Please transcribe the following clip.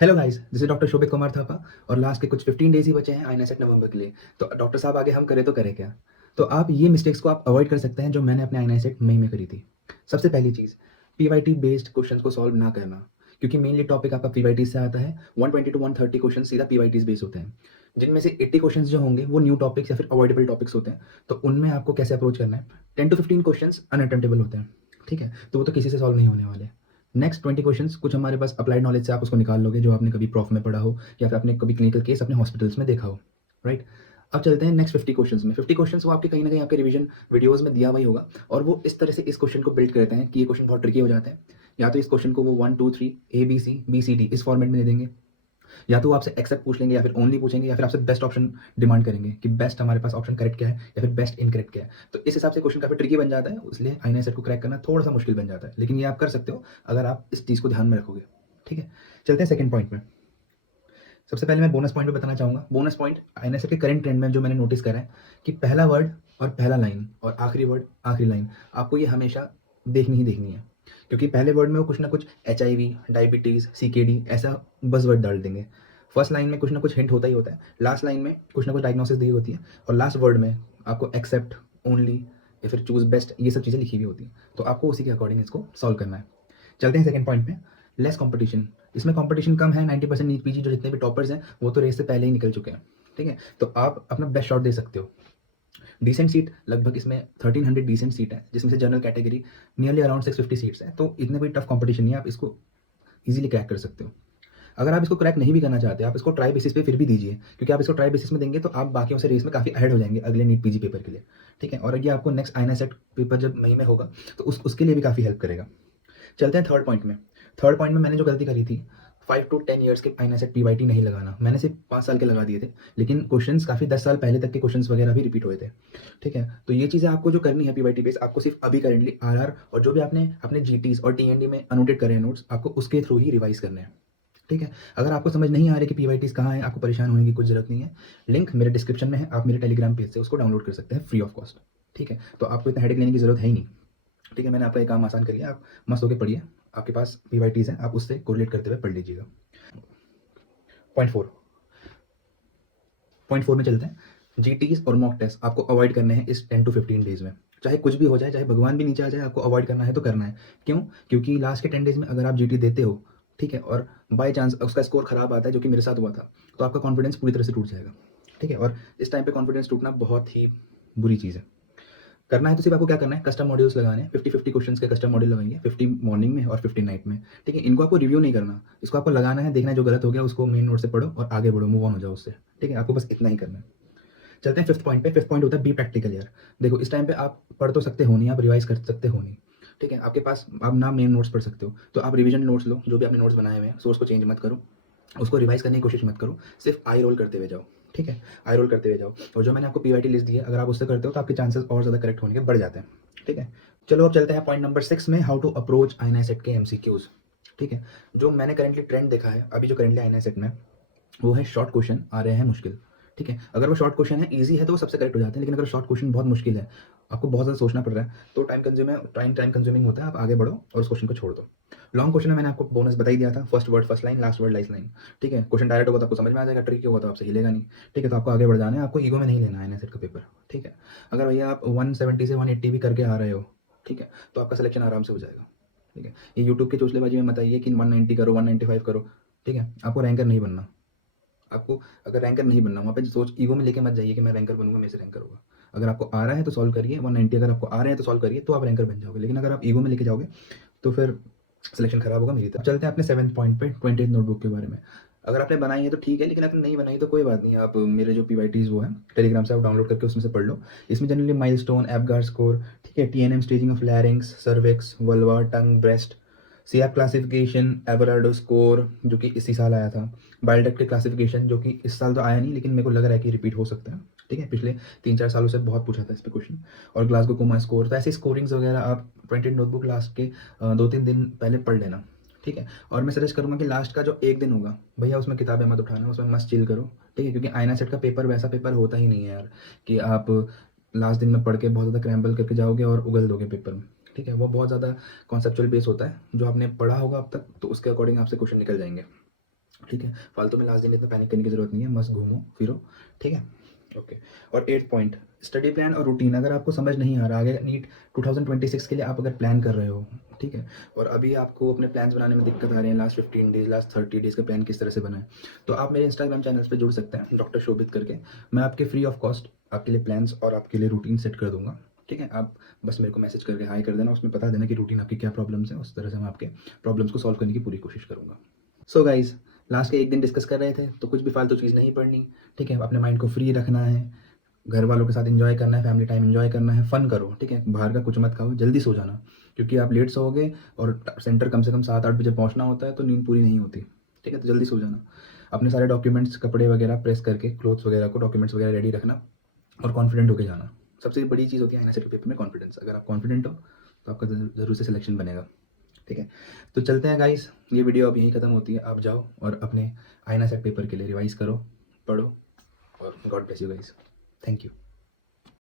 Hello guys, this is doctor Shobhit Kumar Thapa. और last के कुछ 15 डेज ही बचे हैं आईनेसेट नवंबर के लिए। तो डॉक्टर साहब आगे हम करें तो करें क्या। तो आप ये मिस्टेक्स को आप अवॉइड कर सकते हैं जो मैंने अपने आईनेसेट मई में करी थी। सबसे पहली चीज़, पीवाईटी बेस्ड क्वेश्चंस को सॉल्व ना करना, क्योंकि मेनली टॉपिक आपका पीवाईटी से आता है। 120 टू 130 क्वेश्चन सीधा पीवाईटीज बेस्ड होते हैं, जिनमें से 80 क्वेश्चन जो होंगे वो न्यू टॉपिक्स या फिर अवॉइडेबल टॉपिक्स होते हैं। तो उनमें आपको कैसे अप्रोच करना है। 10 टू 15 क्वेश्चन अनअटेम्प्टेबल होते हैं, ठीक है, तो वो तो किसी से सॉल्व नहीं होने वाले। नेक्स्ट 20 क्वेश्चंस कुछ हमारे पास अप्लाइड नॉलेज से आप उसको निकाल लोगे, जो आपने कभी प्रॉफ में पढ़ा हो या फिर आपने कभी क्लिनिकल केस अपने हॉस्पिटल्स में देखा हो, राइट। अब चलते हैं नेक्स्ट 50 क्वेश्चंस में। 50 क्वेश्चंस वो आपके कहीं ना कहीं आपके रिवीजन वीडियोस में दिया हुआ ही होगा, और वो इस तरह से इस क्वेश्चन को बिल्ड करते हैं कि ये क्वेश्चन बहुत ट्रिकी हो जाते हैं। या तो इस क्वेश्चन को वो 1 2 3 ABC BCD इस फॉर्मेट में दे देंगे, या तो वो आपसे एक्सेप्ट पूछ लेंगे, या फिर ओनली पूछेंगे, या फिर आपसे बेस्ट ऑप्शन डिमांड करेंगे कि बेस्ट हमारे पास ऑप्शन करेक्ट क्या है या फिर बेस्ट इनकरेक्ट क्या है। तो इस हिसाब से क्वेश्चन काफी ट्रिकी बन जाता है, इसलिए आईना सेट को क्रैक करना थोड़ा सा मुश्किल बन जाता है, लेकिन ये आप कर सकते हो अगर आप इस चीज को ध्यान में रखोगे। ठीक है, चलते हैं सेकंड पॉइंट में। सबसे पहले मैं बोनस पॉइंट पे बताना चाहूंगा। बोनस पॉइंट आईना सेट के करंट ट्रेंड में जो मैंने नोटिस करा है कि पहला वर्ड और पहला लाइन और आखिरी वर्ड आखिरी लाइन आपको ये हमेशा देखनी ही देखनी है, क्योंकि पहले वर्ड में वो कुछ ना कुछ HIV, डायबिटीज, CKD ऐसा बज़वर्ड डाल देंगे। फर्स्ट लाइन में कुछ ना कुछ हिंट होता ही होता है, लास्ट लाइन में कुछ ना कुछ डायग्नोसिस दी होती है, और लास्ट वर्ड में आपको एक्सेप्ट, ओनली या फिर चूज बेस्ट ये सब चीज़ें लिखी हुई होती हैं। तो आपको उसी के अकॉर्डिंग इसको सॉल्व करना है। चलते हैं सेकंड पॉइंट पे, लेस कंपटीशन। इसमें कंपटीशन कम है। 90% नीट पीजी जो जितने भी टॉपर्स हैं वो तो रेस से पहले ही निकल चुके हैं, ठीक है। तो आप अपना बेस्ट शॉट दे सकते हो। डिसेंट सीट लगभग इसमें 1300 डिसेंट सीट है, जिसमें से general category nearly around 650 seats है। तो इतने कोई टफ कंपटीशन नहीं है, आप इसको इजीली क्रैक कर सकते हो। अगर आप इसको क्रैक नहीं भी करना चाहते, आप इसको ट्राई बेसिस पे फिर भी दीजिए, क्योंकि आप इसको ट्राई बेसिस में देंगे तो आप बाकियों से रेस में काफ़ी अहेड हो जाएंगे अगले नीट पीजी पेपर के लिए, ठीक है। और ये आपको नेक्स्ट आईना सेट पेपर जब मई में होगा तो उसके लिए भी काफ़ी हेल्प करेगा। चलते हैं थर्ड पॉइंट में। थर्ड पॉइंट में मैंने जो गलती करी थी, 5 to 10 ईयर्स के आईना सेट PYT नहीं लगाना। मैंने सिर्फ 5 साल के लगा दिए थे, लेकिन क्वेश्चंस काफ़ी 10 साल पहले तक के क्वेश्चंस वगैरह भी रिपीट हुए थे, ठीक है। तो ये चीज़ें आपको जो करनी है PYT बेस, आपको सिर्फ अभी करेंटली RR और जो भी आपने अपने GTs और TND में अनोटेड करे हैं नोट्स, आपको उसके थ्रू ही रिवाइज करने हैं, ठीक है। अगर आपको समझ नहीं आ रही कि PYTs कहाँ है, आपको परेशान होने की कुछ जरूरत नहीं है। लिंक मेरे डिस्क्रिप्शन में है, आप मेरे टेलीग्राम पेज से उसको डाउनलोड कर सकते हैं फ्री ऑफ कॉस्ट, ठीक है। तो आपको इतना हेडेक लेने की जरूरत है ही नहीं, ठीक है। मैंने आपका ये काम आसान कर लिया, आप मस्त होकर पढ़िए। आपके पास PYTs हैं, आप उससे कोरिलेट करते हुए पढ़ लीजिएगा। पॉइंट 4, पॉइंट 4 में चलते हैं। GTs और मॉक टेस्ट आपको अवॉइड करने हैं इस 10 to 15 डेज में। चाहे कुछ भी हो जाए, चाहे भगवान भी नीचे आ जाए, आपको अवॉइड करना है तो करना है। क्यों? क्योंकि लास्ट के 10 डेज में अगर आप GT देते हो, ठीक है, और बाई चांस उसका स्कोर खराब आता है, जो कि मेरे साथ हुआ था, तो आपका कॉन्फिडेंस पूरी तरह से टूट जाएगा, ठीक है। और इस टाइम पे कॉन्फिडेंस टूटना बहुत ही बुरी चीज़ है। करना है तो सिर्फ आपको क्या करना है, कस्टम मॉड्यूल्स लगाने हैं। 50-50 क्वेश्चंस के कस्टम मॉड्यूल लगाएंगे, 50 मॉर्निंग में और 50 नाइट में, ठीक है। इनको आपको रिव्यू नहीं करना, इसको आपको लगाना है, देखना है जो गलत हो गया उसको मेन नोट से पढ़ो और आगे बढ़ो, मूव ऑन हो जाओ उससे, ठीक है। आपको बस इतना ही करना है। चलते हैं फिफ्थ पॉइंट पे। फिफ्थ पॉइंट होता है बी प्रैक्टिकल यार। देखो, इस टाइम पे आप पढ़ तो सकते हो नहीं, आप रिवाइज कर सकते हो नहीं, ठीक है। आपके पास आप ना मेन नोट्स पढ़ सकते हो, तो आप रिवीजन नोट्स लो, जो भी आपने नोट्स बनाए हुए हैं, सोर्स को चेंज मत करो, उसको रिवाइज करने की कोशिश मत करो, सिर्फ आई रोल करते हुए जाओ, ठीक है। आई रोल करते हुए जाओ, और जो मैंने आपको PYT लिस्ट दी है, अगर आप उससे करते हो तो आपके चांसेस और ज़्यादा करेक्ट होने के बढ़ जाते हैं, ठीक है। चलो अब चलते हैं पॉइंट नंबर 6 में, हाउ टू अप्रोच आईना सेट के MCQs, ठीक है। जो मैंने करेंटली ट्रेंड देखा है अभी, जो करेंटली आईना सेट में, वो है शॉर्ट क्वेश्चन आ रहे हैं मुश्किल, ठीक है। अगर वो शॉर्ट क्वेश्चन है, ईजी है, तो वो सबसे करेक्ट हो जाते हैं, लेकिन अगर शॉर्ट क्वेश्चन बहुत मुश्किल है, आपको बहुत ज़्यादा सोचना पड़ रहा है, तो टाइम कंज्यूमिंग होता है। आप आगे बढ़ो और उस क्वेश्चन को छोड़ दो। लॉन्ग क्वेश्चन में मैंने आपको बोनस बता ही दिया था, first word first line, last word last line, ठीक है। क्वेश्चन डायरेक्ट होगा तो आपको समझ में आ जाएगा, ट्रिकी होगा तो आपसे हिलेगा नहीं, ठीक है। तो आपको आगे बढ़ जाना है, आपको ईगो में नहीं लेना है नेट का पेपर, ठीक है। अगर भैया आप 170 से 180 भी करके आ रहे हो, ठीक है, तो आपका सिलेक्शन आराम से हो जाएगा, ठीक है। ये यूट्यूब की चोचलेबाजी में मत आइए कि 190 करो, 195 करो, ठीक है। आपको रैंकर नहीं बनना। आपको अगर रैंकर नहीं बनना, वहाँ पे सोच ईगो में लेके मत जाइए कि मैं रैंकर बनूंगा, मेरे से रैंकर होगा। अगर आपको आ रहा है तो सॉल्व करिए, 190 अगर आपको आ रहे हैं तो सॉल्व करिए, तो आप रैंकर बन जाओगे। लेकिन अगर आप ईगो में लेके जाओगे तो फिर सिलेक्शन खराब होगा मेरी तरफ। चलते हैं अपने 7th पॉइंट पे, 20th नोटबुक के बारे में। अगर आपने बनाई है तो ठीक है, लेकिन अगर नहीं बनाई तो कोई बात नहीं, आप मेरे जो PYTs वो है टेलीग्राम से आप डाउनलोड करके उसमें से पढ़ लो। इसमें जनरली माइलस्टोन, एपगार स्कोर, ठीक है, TNM staging of larynx, cervix, vulva, tongue, breast, CAP classification, Alvarado score जो कि इसी साल आया था, बायोटेक क्लासिफिकेशन जो कि इस साल तो आया नहीं, लेकिन मेरे को लग रहा है कि रिपीट हो सकता है, ठीक है। पिछले 3-4 सालों से बहुत पूछा था इस पे क्वेश्चन। और ग्लासगो कोमा स्कोर। तो ऐसी स्कोरिंग्स वगैरह आप 20 नोटबुक लास्ट के 2-3 दिन पहले पढ़ लेना, ठीक है। और मैं सजेस्ट करूंगा कि लास्ट का जो एक दिन होगा भैया, उसमें किताबें मत उठाना, उसमें मस्त चिल करो, ठीक है। क्योंकि आईना सेट का पेपर वैसा पेपर होता ही नहीं है यार कि आप लास्ट दिन में पढ़ के बहुत ज़्यादा क्रैम्बल करके जाओगे और उगल दोगे पेपर में, ठीक है। वो बहुत ज़्यादा कॉन्सेप्चुअल बेस होता है, जो आपने पढ़ा होगा अब तक, तो उसके अकॉर्डिंग आपसे क्वेश्चन निकल जाएंगे। ठीक है? फालतू में लास्ट दिन इतना पैनिक करने की ज़रूरत नहीं है, मस्त घूमो, फिरो, ठीक है? ओके। और 8th पॉइंट, स्टडी प्लान और रूटीन अगर आपको समझ नहीं आ रहा, आगे नीट 2026 के लिए आप अगर प्लान कर रहे हो, ठीक है? और अभी आपको अपने प्लान्स बनाने में दिक्कत आ रही है, लास्ट 15 डेज़, लास्ट 30 डेज़ का प्लान किस तरह से बनाएँ, तो आप मेरे इंस्टाग्राम चैनल्स पे जुड़ सकते हैं, डॉक्टर शोभित करके। मैं आपके फ्री ऑफ कॉस्ट आपके लिए प्लान्स और आपके लिए रूटीन सेट कर दूँगा, ठीक है? आप बस मेरे को मैसेज करके हाय कर देना, उसमें बता देना कि रूटीन आपकी क्या प्रॉब्लम्स हैं, उस तरह से मैं आपके प्रॉब्लम्स को सॉल्व करने की पूरी कोशिश करूँगा। सो गाइज़, लास्ट के 1 दिन डिस्कस कर रहे थे, तो कुछ भी फालतू चीज़ नहीं पढ़नी, ठीक है? अपने माइंड को फ्री रखना है, घर वालों के साथ एन्जॉय करना है, फैमिली टाइम एन्जॉय करना है, फ़न करो, ठीक है? बाहर का कुछ मत खाओ, जल्दी सो जाना, क्योंकि आप लेट सोओगे और सेंटर कम से कम 7-8 बजे पहुँचना होता है, तो नींद पूरी नहीं होती, ठीक है? तो जल्दी सो जाना। अपने सारे डॉक्यूमेंट्स, कपड़े वगैरह प्रेस करके, क्लोथ्स वगैरह को, डॉक्यूमेंट्स वगैरह रेडी रखना और कॉन्फिडेंट होके जाना। सबसे बड़ी चीज़ होती है आईना सेट पेपर में कॉन्फिडेंस। अगर आप कॉन्फिडेंट हो, तो आपका ज़रूर से सिलेक्शन बनेगा, ठीक है? तो चलते हैं गाइस, ये वीडियो अब यहीं खत्म होती है। आप जाओ और अपने आईना सेट पेपर के लिए रिवाइज़ करो, पढ़ो और God bless you guys. Thank you.